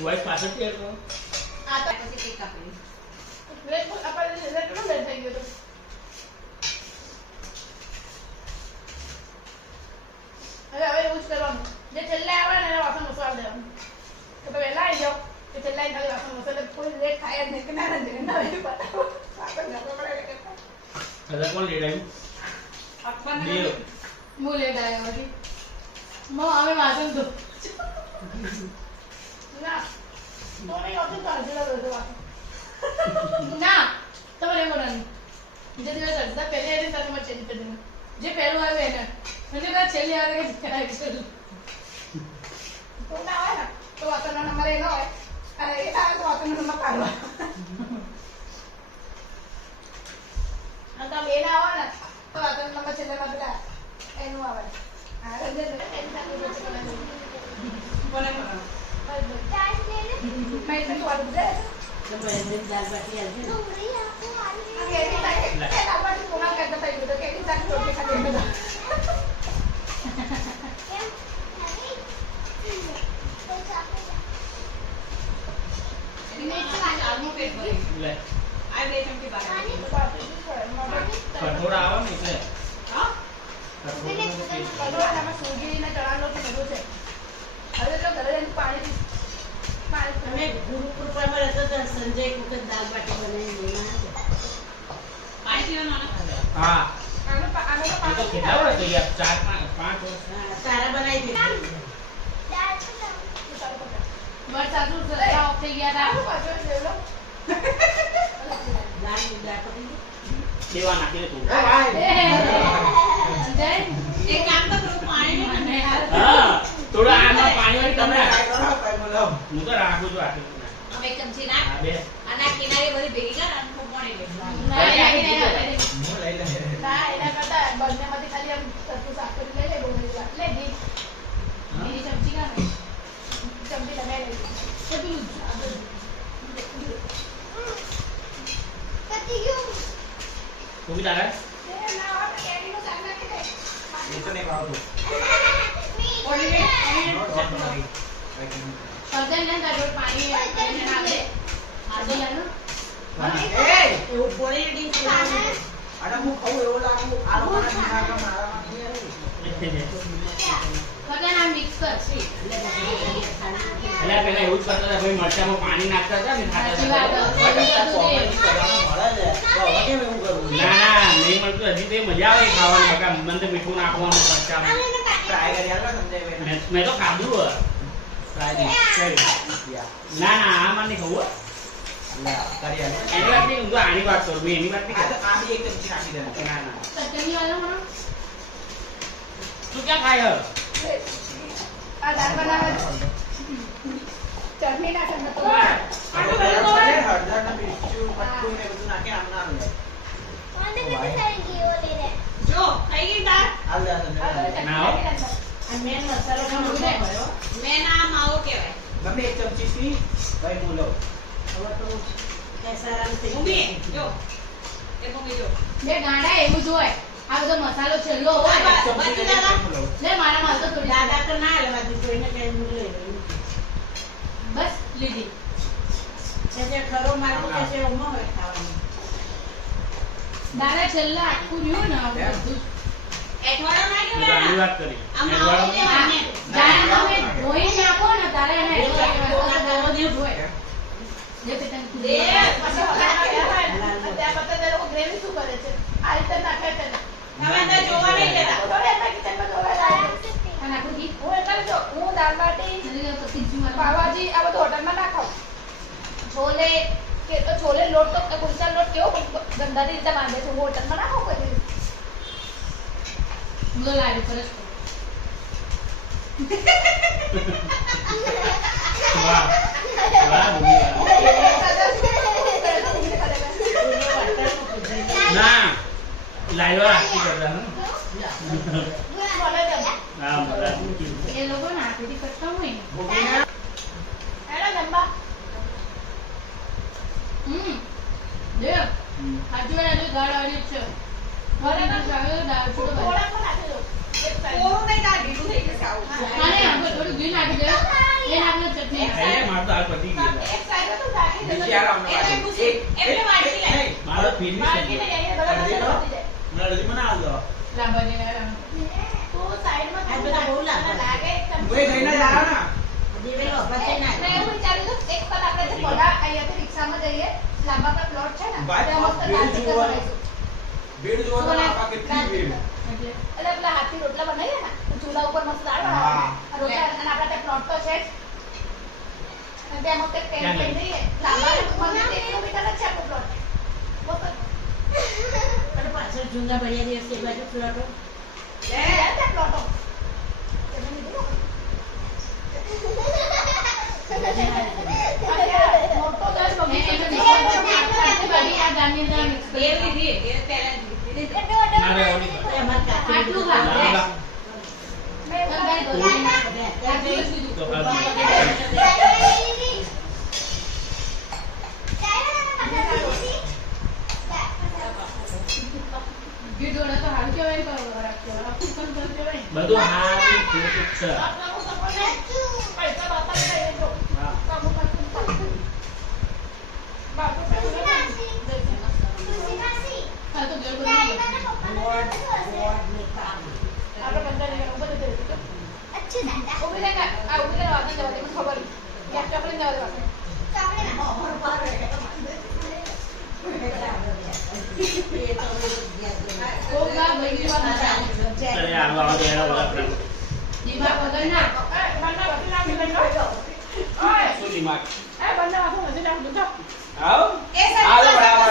Vice પાછળ કે તો આ તો પછી કેક કાપી પ્લેટ પર આપણે લેટનો લેટ થઈ ગયો તો હવે એવું જ કરવાનું જે છેલ્લે આવે ને એને વાસણ મસાલ દેવાનું તો પહેલા આવી જાઓ કે છેલ્લે આવીને ખાલી વાસણ મસાલ કોઈ લેટ ખાય જ નહીં કે ના ના એ પતાવો વાસણ ના પડે કદા કોણ લેટ આવ્યું આપવાને બે હું લેટ આવ્યો હતી અમે વાસણ તો ના તો નહીં હોતું તો હજુ તો વાસણ ના તમારે એમ કરવાનું જે દિવસ અડધા પહેલે આવી સાથે માં ચેન્જ કરી દેવાનું જે પહેલું આવ્યું એને અને ના છેલ્લે આવે કે કરાવી છે તો ના હોય ને તો વાસણનો નંબર એનો હોય અને એ આવે તો વાસણનો નંબર કાઢવા અને તમે એ ના આવે ને તો વાસણનો નંબર છેલ્લે માં પેલા એનું આવે હા રંજન એની સાથે વચ્ચે બનાવી કોને કોને મેં તો વાળું દે તો બહેન દાલ બાટી આવશે કેની સાથે એ લાવવાની કોના કરતા થઈ ગયું તો કેની સાથે રોટી ખાધી બધા આલુ પેટ ભરી લે આ બે ચમચી બાર કઠોરા આવે ને એટલે હા કલોરામાં સૂજી ને ચણા લોટ બધું છે હવે તો ઘરે જઈને પાણી તમે ગુરુ કૃપામાં રહેતો તો સંજય એક વખત દાલ બાટી બનાવીને લઈને આવ્યો પાણી પીવાનું હા આનો એ તો પાણી કેટલા વર્ષ થઈ ગયા 4 5 વર્ષ તારા બનાવી દીધી વરસાદ નું સસ્તા ઓફ થઈ ગયા હતા પાછળ જેવલો દાળ પડી દેવા નાખી દે તું એક કામ તો કરું પાણી ને હા થોડા આમાં પાણી વાળી તમે હું તો રાખું છું આટલું હવે એક ચમચી નાખ હા બે અને આ કિનારી બધી ભેગી કર અને ખૂબ પાણી લે ના એના કરતા બંનેમાંથી ખાલી આમ સસ્તું શાક કરી લઈ લે બહુ બધી વાત લે દી બીજી ચમચી કા ને ચમચી લગાઈ લે બધું પતી ગયું તું બી તારે એ ના હોય તો કેરીનું શાક નાખી દે Itu nih kalau tuh. ઓલી મે Not સર્જન ને તારો પાણી પાણી નાખે આદે યાનો Eh, એવું બોલી D ada mau kau ya udah aku ada mana di mana mana ini. સર્જન આ મિક્સ કર એટલે પેલા એવું જ કરતા હતા ભાઈ મરચામાં પાણી નાખતા હતા ને સાચી ખાતા વાત હતા Kalau dia memang baru. ના ના નહીં મળતું હજી તો એ મજા આવે ખાવાની બકા મને તો મીઠું નાખવાનું મરચામાં Try kali apa sampai મેં તો ખાધું હે Ya. ના ના આમાં નહીં ખાવું હે. Lah, kali apa? એની વાત નહીં હું તો આની વાત કરું મેં એની વાત નહીં Ada કરતો. ada yang kecil lagi dah. ના ના ચટણી વાળો મને તું ક્યાં ખાય હે? આ દાળ બનાવે ચટણી નાખે ને તો Ada harga na bicu, patu ne બધું નાખી આમના આવે. જો થઈ ગઈ દાળ Ada ના હો. આ મેન મસાલો ભર્યો મેન આ માવો કહેવાય Gami એક ચમચી થી ભાઈ બોલો. હવે તો કેસારામ થઈ મમ્મી જો એ મમ્મી જો બે ગાંડા એવું જ હોય આ બધો મસાલો છેલ્લો હોય ચમચી લઈને બોલો. લે મારા માં તો થોડી દાદા તો ના લેવા દીધું કોઈને કઈ મૂકી લેવું બસ લીધી એટલે ખરો મારું કે છે ઓમાં હોય ખાવાનું દાદા છેલ્લા આખું રહ્યું ને આ બધું એઠવાડો નાખ્યો મેં તો આની વાત કરી આ માવો એઠવાડો- લેવાને જાણે તમે ધોઈ નાખો ને તારે એને દાદા જ હોય જે તે તને દે, ત્યાં પતા તે લોકો ગ્રેવી શું કરે છે આ રીતે નાખે છે ને હવે તો જોવા નહીં દેતા થોડી હતા કિચનમાં જોવા જાય અને આખું ઘી હું એટલે જો હું દાળ બાટી પાવભાજી આ બધું હોટલમાં ના ખાઉં છોલે કે તો છોલે લોટ તો કુલચા લોટ કેવો ગંદાથી રીતે બાંધે છે હું હોટલમાં ના ખાઉં કોઈ દિવસ હું તો લાવી પર જ વાહ વાહ ભૂમિ વાહ. ના લાઈવા રાખી કરતા હે હા મજા એ લોકો ને હાથેથી કરતા હોય ને Buktinya હેલો લંબા દેવ આજુ વાળા જો ગાળ આવી છે ઘરે ના ચાલે દાળ છોડો થોડા પણ નાખી દો એક સાઈડ કોરું નહીં દાળ ઢીલું થઈ જશે આવું અને આપણે થોડું ઘી નાખી દે એ નાખનો ચટણી નાખ. ખાઈ લે, મારે તો હાલ પતી ગયું. એક સાઈડ તો ઢાંકી દેજો. બીજી યાર અમને એટલે વાગી. પૂછી, એમને વાટકી લે. નહીં, મારો ફીરવી છે. બાકી નહીં, અહીંયા બરાબર અડધી લો. વધી જાય. મને અડધી મને આલ દો. લાંબા જઈને આરામ. તો સાઈડમાં આ બધા બહુ લાગે. લાગે એક ચમચી. હું એ જઈને જ આવ્યો ને. દેવેલો વચ્ચે નાખ. મેં એવું વિચાર્યું હતું, એક વખત આપણે જે ભોળા અહીંયાથી રિક્ષામાં જઈએ, લાંબા પર પ્લોટ છે ને, ભાઈ, ત્યાં મસ્ત દાળ ભીડ ચીકન જુઓ. બનાવીશું. ભીડ જુઓ તો આપા કેટલી ભીડ. એટલે પેલા હાથથી રોટલા બનાવીએ ને, તો ચૂલા ઉપર મસ્ત દાળ બનાવવાની. આ રોટલા અને આપણા ત્યાં પ્લોટ તો છે જ. અને ત્યાં મસ્ત એક ટેન્ટ ક્યાં લઈ જઈએ. લાંબા મંદિર 1 કિલોમીટર જ છે આપણો પ્લોટ. મસ્ત. અને પાછળ જૂના ભૈયા દિવસે એ બાજુ પ્લોટો. ત્યાં ત્યાં પ્લોટો. તમે લીધું ને? અત્યારે મોટો દસ બગીચો છે. આ ગામની અંદર mix કરી ના રે, ઓલી કર. એમાં કાકડી આટલું ના, ભાવે. ના. મેં એવું બે, કીધું. ત્યાં જોઈ લીધું. તો હાલ. ઘી જોડે તો હારું કહેવાય ને રાખજો. પણ તો કહેવાય. બધું હારું ખોટું છે. આટલામાં તો પણ પૈસા બાપા લઈ લેજો. હા. બાપુ પાસે બાપુ પાસે હા તો ઘર બધું ગોળ, ગોળ ને કાકડી. આપણે બંધ નહીં ઉભો થઈ જશે. ઉભી રહે ને. આ ઉભી રહે વાતો જવા દે. મને ખબર કે આપણે જવા દે વાતો. કોક ના બૈરી વાત ચાલે, આવો, આવો, આવો, આવો. દીવા વગર ના. એ બંને વાતો ના મિલન ઓય શું દિમાગ? એ બંને વાતો નથી રાખતો તો આવો? હાલો બરાબર.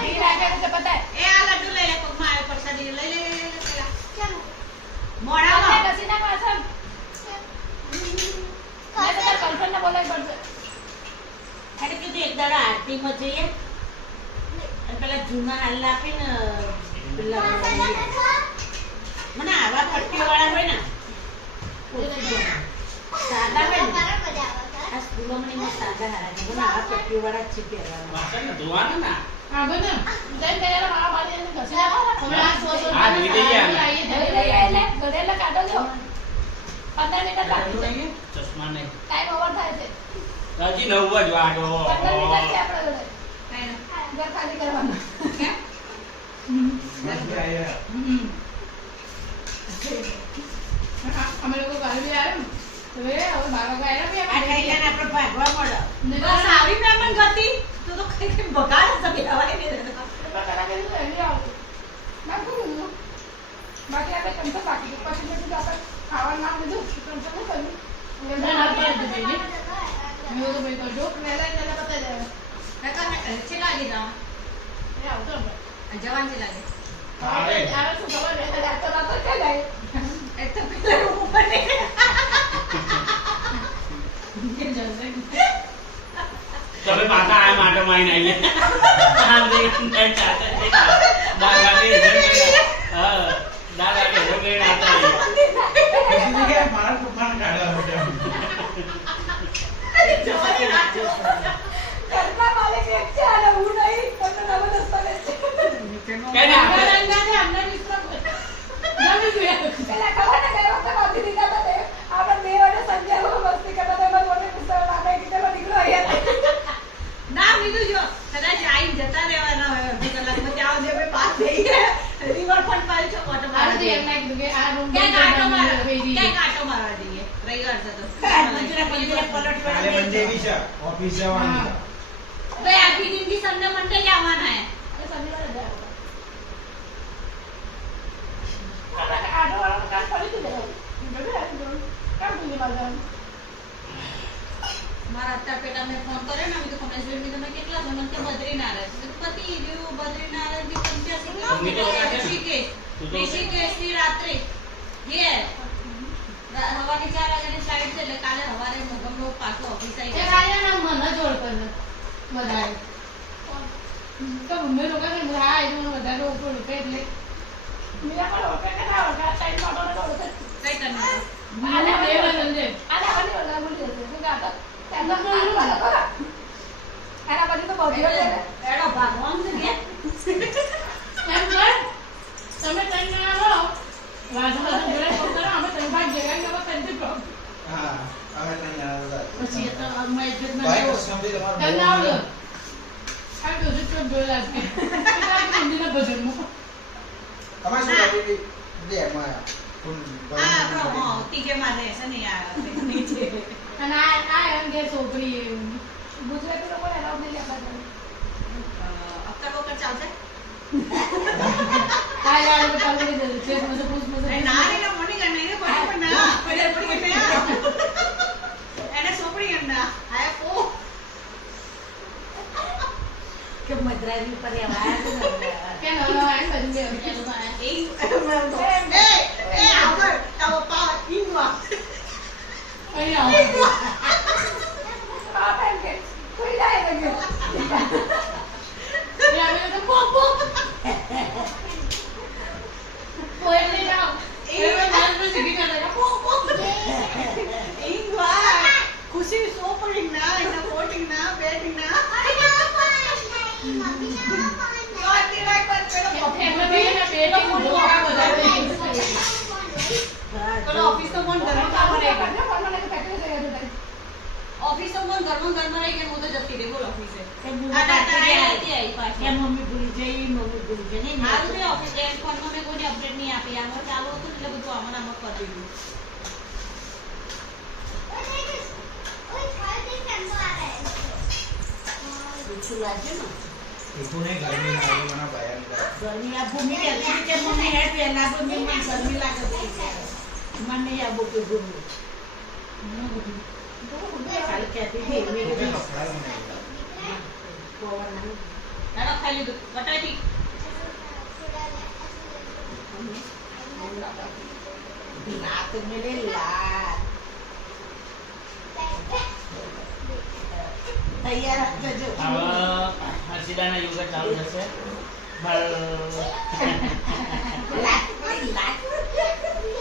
ઘી રાખે તો બતાય. આપણે કસી ના પાછળ. મેં તો તાર girlfriend ને બોલાવી પડશે. એટલે કીધું એક દાડો આરતીમાં જઈએ અને પેલા જૂના હાલ આપે ને પેલા મને આવા પટ્ટીવાળા હોય ને સાદા હોય ને આ સ્કૂલોમાં ને એમાં સાદા હારા છે મને આવા પટ્ટીવાળા જ છે પહેરવાના. વાસણ ને ધોવાના ના. આગળ ને જઈને પહેલા મારા મારી ઘસી નાખો ને. હમણાં સો સો હા, ધોઈ દઈએ આને. ઘરે એટલે કાઢો છો. 15 મિનિટ બાકી છે. ચશ્મા નહીં. ટાઈમ ઓવર થાય છે. હજી 9 જ વાગો. 15 મિનિટ છે આપણા જોડે. ઘર ખાલી કરવાનું. મસ્ત આયા. અમે લોકો ઘરે બી આવ્યું ને. તો એ હવે 12 વાગે આવ્યા બી આ અમે ખાઈને આપણે ભાગવા મળે. નહીં તો બસ આવી મહેમાન ગતિ તો કઈ કઈ બગાડ જ હવાય નહીં. બાકી આપણે ચમચો બાકી છે. પછી બધું આપણે ખાવાનું નામ લીધું ચમચો નહીં કર્યું. ના, ના, પાડી દીધી. મેં તો ભાઈ કરજો વહેલા વહેલા બતાવી દેવા. એ આવતો હમણાં. અરે. આવે શું ખબર છે રાતો રાતો ક્યાં જાય તમે પાછા આ માટે માઈને આવીએ. આમ દેખ, દાળ વાગે હેઠળ ગઈને. હા, દાળ વાગે હેઠળ ગઈને આવતા રહીએ. પછી તો કે મારા પપ્પાને કાઢવા પડ્યા. ઘરના માલિક એક છે અને હું નહીં તમને જબરદસ્ત કરે છે કઈ ના, આપણે- પેલા ખબર ને ગઈ વખતે બાંધી દીધા હતા તે આપણે 2 વાગે સંજ્ઞામાં મસ્તી કરતા હતા એમાં મને ગુસ્સો આવે કે ચલો નીકળો અહીંયા ના બીજું જો કદાચ આઈ જતા રહેવાના હોય અડધી કલાકમાં ત્યાં સુધી અમે પાસ થઈ ગયા રિવરફ્રન્ટ પર છો ઓટો આનું તો મારવા એમ ના કીધું કે આ રૂમ ક્યાંક આટો મારવા જઈએ રવિવાર છે તો કાલે મંડે બી છે. ઓફિસ જવાનું છે. ભાઈ આખી જિંદગી સન્ડે મંડે જ આવવાના હે શનિવારે જાય આપણે આટો વાળાનું કામ કરી દીધું કામ થઈ ગયું મારા અત્યારે પેલા મેં ફોન કર્યો ને તો કમલેશભાઈ મેં તમે કેટલા છો મને કે બદ્રીનારાયણ પતિ રહ્યું બદ્રીનારાયણ થી 85 મમ્મી તો ઓળખે છે. ઋષિકેશ તું તો ઓળખે. ઋષિકેશ થી રાત્રે યે સવારની 4 વાગ્યાની ફ્લાઇટ છે એટલે કાલે સવારે મગમનો પાછો ઓફિસ આવી એ જાય રાયા ના મને જોડ પર વધારે તો મમ્મી લોકો કે હા એ મને વધારે ઉપર રૂપે એટલે મેરા પર ઓકે કે ના ઓકે ટાઈમ માટે ઓકે કઈ તને આલે બે વજન દે આલે આલે ઓલા બોલી દે કે આ તો ત્યાં તો પગલો લે. એનો ભગવાન છે કે એમ કર. તમે ત્રણ જણા રહો. વાસણ વાસણ જોડે ફોન કરો. અમે ત્રણ ભાગ ભેગા કરવા ત્રણથી ફોન. હા અમે ત્યાં આવ્યા પછી એ તો અમે ઇજ્જત ભાઈ ના તો સમજી તમારો તમને આવડે. આ તો જુઠ્ઠો જોયેલા છે. કેટલાક હિન્દીના ભજનમાં. તમારે શું લાગી દે એમાં આ આપણો ટીકે મારે છે ને આ નીચે અને આ એમ કે છોકરી ગુજરાતી લોકો એલાવ નહીં લેતા. અક્કર વક્કર ચાલશે આ યાર તો ચાલુ કરી દે છે. મને પૂછ મને ના રે ના મોની ગણ નહીં પણ ના પડી ગયા એને સોપડી ગણ આયા કો કે મદ્રાવી પર આયા કે ના એમ બધી એ આવર તાવો પા ઈવા અહીંયા આ ટાઈમ કે કોઈ જાય ને યાર મેં તો પોપ કોઈ નહીં જાઓ એ માર પર સીધી કરે પોપ ઈવા ખુશી સોપડી ના એના પોટી ના બેટી ના ઓફિસ તો કોણ ઘરમાં કામ રહે ઓફિસ તો કોણ ઘરમાં રહી કે હું તો જતી રહી બોલ ઓફિસે મમ્મી ભૂલી જઈ હાલ મેં ઓફિસ ફોનમાં મેં કોઈને અપડેટ નહીં આપી આમાં ચાલુ હતું એટલે બધું આમાં કરી દીધું શું લાગે ને इतने गर्मी में मना बयान कर गर्मी आ भूमि के के मम्मी है पहला तो मैं मन गर्मी लागत है मन नहीं आबो के भूमि काल कहती थी मेरे ना खाली बटाटी रात में ले ला તૈયાર કરજો હવે હર્ષિદાના યોગા ચાલુ થશે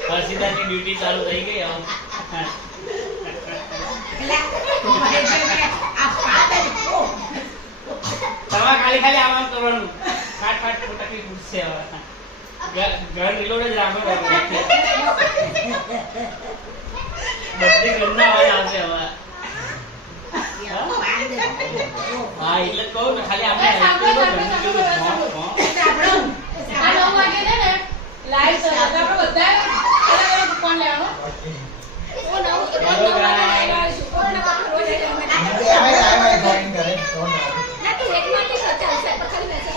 હર્ષિદાની ડ્યુટી ચાલુ થઈ ગઈ હવે તમારે ખાલી ખાલી આમ કરવાનું ફાટ ફાટ ફટાકી ફૂટશે હવે ઘર રિલોડ જ રાખો બધી ઘરના અવાજ આવશે હવે હા એટલે કહું ને ખાલી આપણે આ 9 વાગે છે ને લાઈવ તો આપણે બધા અલગ અલગ ફોન લેવાનો ઓ નવ તો 9 વાગે આવીશું કોણ ના રોજ आए ड्राइंग करें कौन ના તું એક માંથી ચાલશે તો ખાલી મેસેજ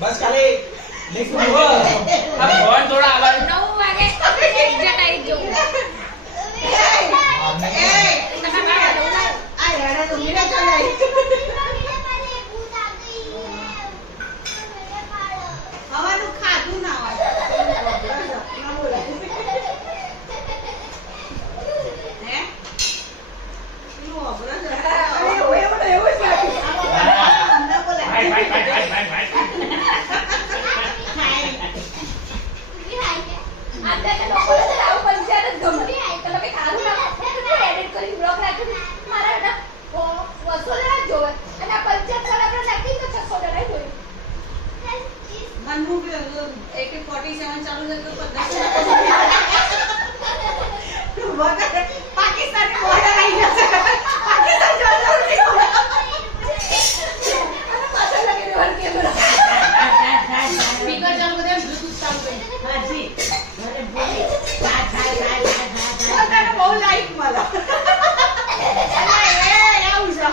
बस खाली लिख दो अब फोन थोड़ा आवाज 9 વાગે એક્ઝેક્ટ આવી જવું હવાનું ખાધું ના હોય હે નું અબરજ એવું જ લાગે ના બોલે ભાઈ ભાઈ ભાઈ ભાઈ ભાઈ આપણે તો લોકોને તો આવું પંચાયત જ ગમે તો તમે ખાધું ના એડિટ કરી બ્લોગ રાખ્યું મારા બેટા વસો લેવા જોવે અને આ પંચાયત વાળા નાખી તો 600 લેવા જોવે મનમું AK47 ચાલુ છે તો 50 પાકિસ્તાની બોર્ડર આવી જશે પાકિસ્તાન જોવાનું નહીં પાછળ લગી રહેવાનું કેમેરા સ્પીકર ચાલુ કરે બ્લૂટૂથ ચાલુ કરે હાજી મને બોલી તને બહુ લાઈક મળે એ આવું છે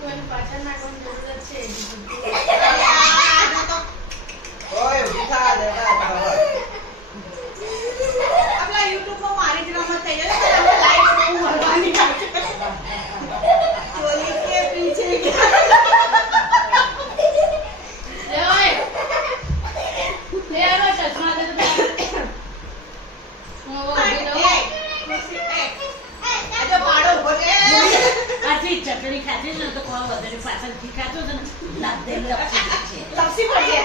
કોઈ પાછળ નાખવાની જરૂર છે ओए उठा देता पावर આપણા YouTube માં મારી જ રમત થઈ જશે તમે લાઈક બહુ મળવાની ચોલી કે પીછે લે ઓય લે આવો ચશ્મા દે તો ઓ આજે પાડો બોલે આજી ચટણી ખાધી ને તો કોઈ વધારે પાછળ થી ખાતો ને લાગ દે લપસી પડશે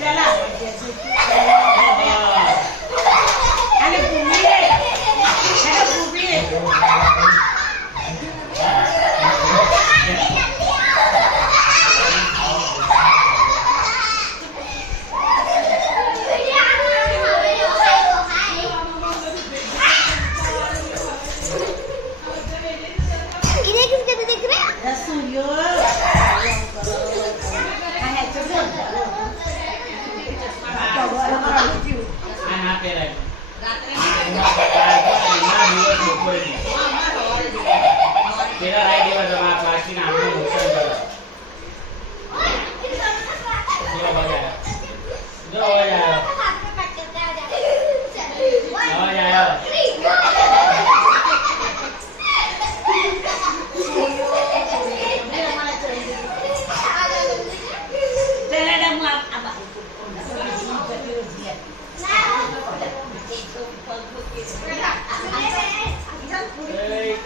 પેલા અને ભૂમિ રે અને ભૂમિ રે આ ના પહેરાય. રાત્રે ના દિવસ બપોરે નહીં. પેલા રાઈ દિવસ આ પ્લાસ્ટિક આંખને નુકસાન કરે. જો અવાજ આવ્યો. જો અવાજ આવ્યો. અવાજ આવ્યો. Hey.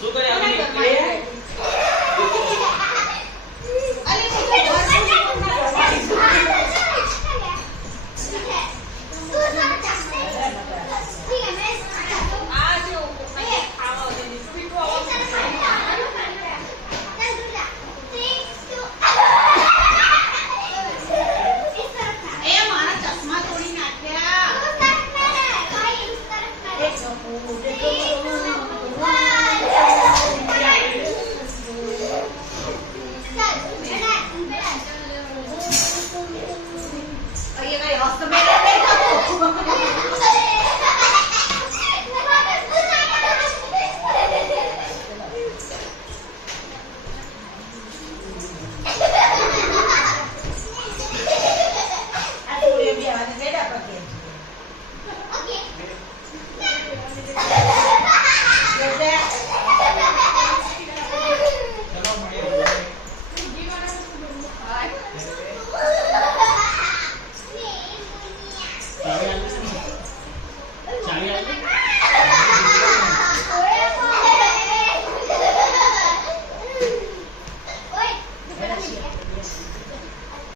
શું કરે